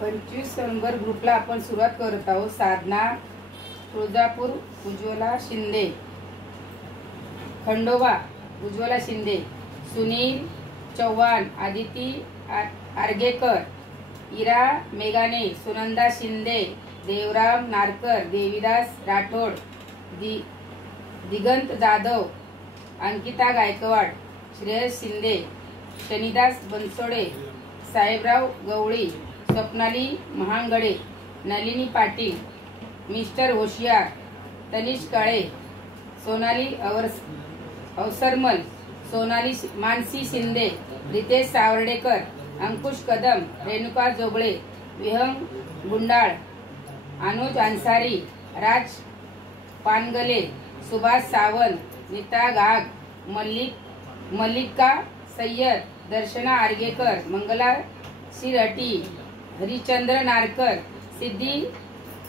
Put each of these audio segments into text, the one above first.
25 number ग्रुपला आपण सुरुवात करत आहोत. साधना तुळजापूर उज्ज्वला शिंदे, खंडोबा उज्ज्वला शिंदे, सुनील चव्हाण, आदिती आरगेकर, इरा मेघाने, सुनंदा शिंदे, देवराम नारकर, देवीदास राठोड, दिगंत जाधव, अंकिता गायकवाड, श्रेयस शिंदे, शनिदास बनसोडे, साहेबराव गवळी, स्वप्नाली महांगडे, नलिनी पाटील, मिस्टर होशियार, तनिष काळे, सोनाली अवसरमल, सोनाली मानसी शिंदे, रितेश सावर्डेकर, अंकुश कदम, रेणुका जोगळे, विहंग गुंडाळ, अनुज अन्सारी, राज पानगले, सुभाष सावंत, नीता गाग, मल्लिका सय्यद, दर्शना आरगेकर, मंगला शिरटी, हरिचंद्र नारकर, सिद्धी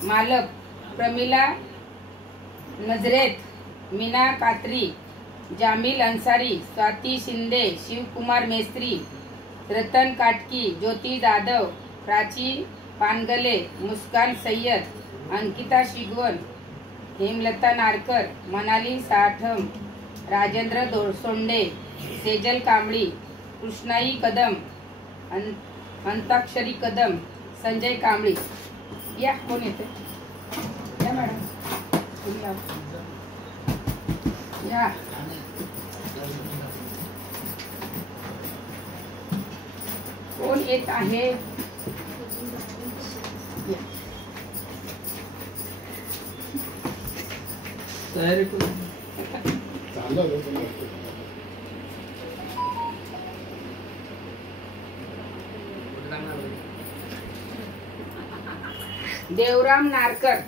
मालक, प्रमिला नजरेत, मीना कात्री, जामिल अन्सारी, स्वाती शिंदे, शिवकुमार मेस्त्री, रतन काटकी, ज्योती जाधव, प्राची पानगले, मुस्कान सय्यद, अंकिता शिगवन, हेमलता नारकर, मनाली साठम, राजेंद्र सोंडे, सेजल कांबळी, कृष्णाई कदम, अंताक्षरी कदम, संजय कांबळी. या कोण येते? या मॅडम, या. कोण येत आहे? देवराम नारकर,